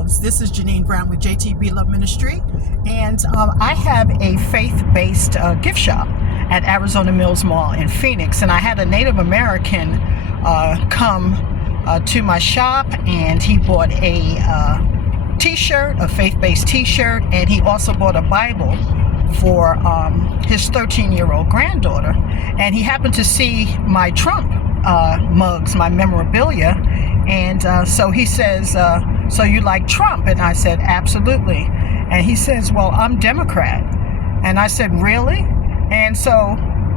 loves. This is Janine Brown with JTB Love Ministry, and I have a faith-based gift shop at Arizona Mills Mall in Phoenix, and I had a Native American come to my shop, and he bought a t-shirt, a faith-based t-shirt, and he also bought a Bible for his 13-year-old granddaughter. And he happened to see my Trump mugs, my memorabilia, and so he says, so you like Trump? And I said, absolutely. And he says, well, I'm Democrat. And I said, really? And so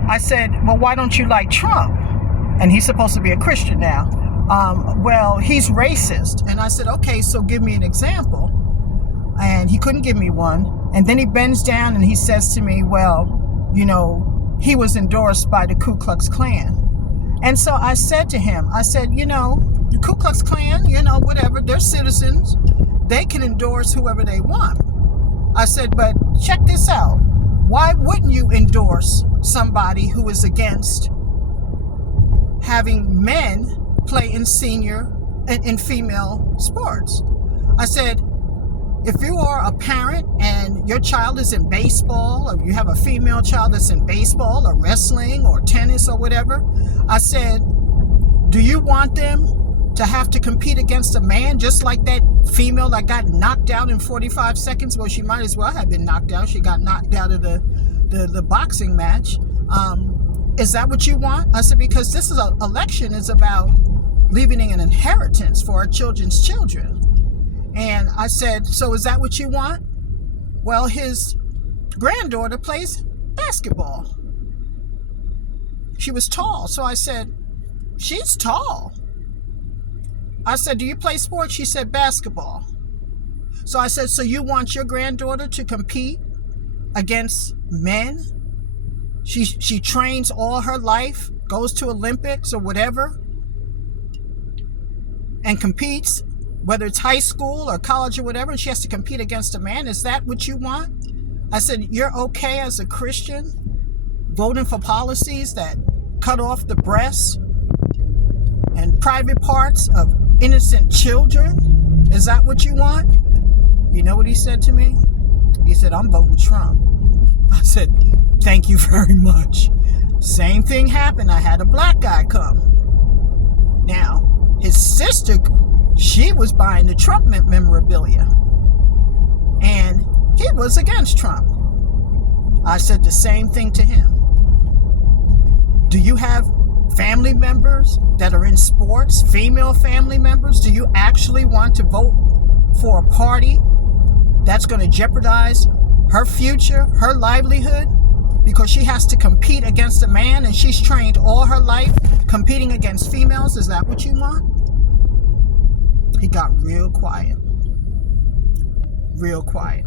I said, well, why don't you like Trump? And he's supposed to be a Christian now. Well, he's racist. And I said, okay, so give me an example. And he couldn't give me one. And then he bends down and he says to me, well, you know, he was endorsed by the Ku Klux Klan. And so I said to him, I said, you know, the Ku Klux Klan, you know, whatever, they're citizens. They can endorse whoever they want. I said, but check this out. Why wouldn't you endorse somebody who is against having men play in female sports? I said, if you are a parent and your child is in baseball, or you have a female child that's in baseball or wrestling or tennis or whatever, I said, do you want them to have to compete against a man just like that female that got knocked out in 45 seconds? Well, she might as well have been knocked out. She got knocked out of the boxing match. Is that what you want? I said, because this election is about leaving an inheritance for our children's children. And I said, so is that what you want? Well, his granddaughter plays basketball. She was tall. So I said, she's tall. I said, do you play sports? She said, basketball. So I said, so you want your granddaughter to compete against men? She trains all her life, goes to Olympics or whatever, and competes, whether it's high school or college or whatever, and she has to compete against a man. Is that what you want? I said, you're okay as a Christian voting for policies that cut off the breasts and private parts of innocent children? Is that what you want? You know what he said to me? He said, I'm voting Trump. I said, thank you very much. Same thing happened. I had a black guy come. Now, his sister, she was buying the Trump memorabilia, and he was against Trump. I said the same thing to him. Do you have family members that are in sports, female family members? Do you actually want to vote for a party that's going to jeopardize her future, her livelihood, because she has to compete against a man and she's trained all her life competing against females? Is that what you want? He got real quiet. Real quiet.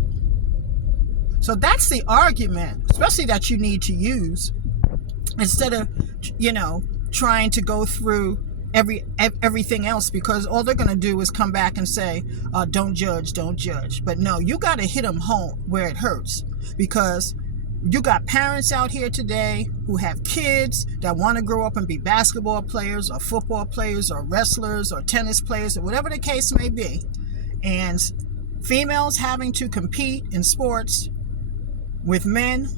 So that's the argument, especially that you need to use instead of, you know, trying to go through everything else, because all they're going to do is come back and say, don't judge. But no, you got to hit them home where it hurts, because you got parents out here today who have kids that want to grow up and be basketball players or football players or wrestlers or tennis players or whatever the case may be. And females having to compete in sports with men,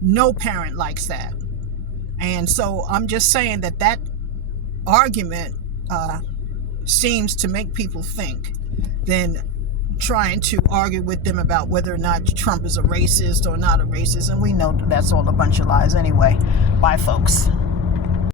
no parent likes that. And so I'm just saying that argument seems to make people think than trying to argue with them about whether or not Trump is a racist or not a racist. And we know that's all a bunch of lies anyway. Bye, folks.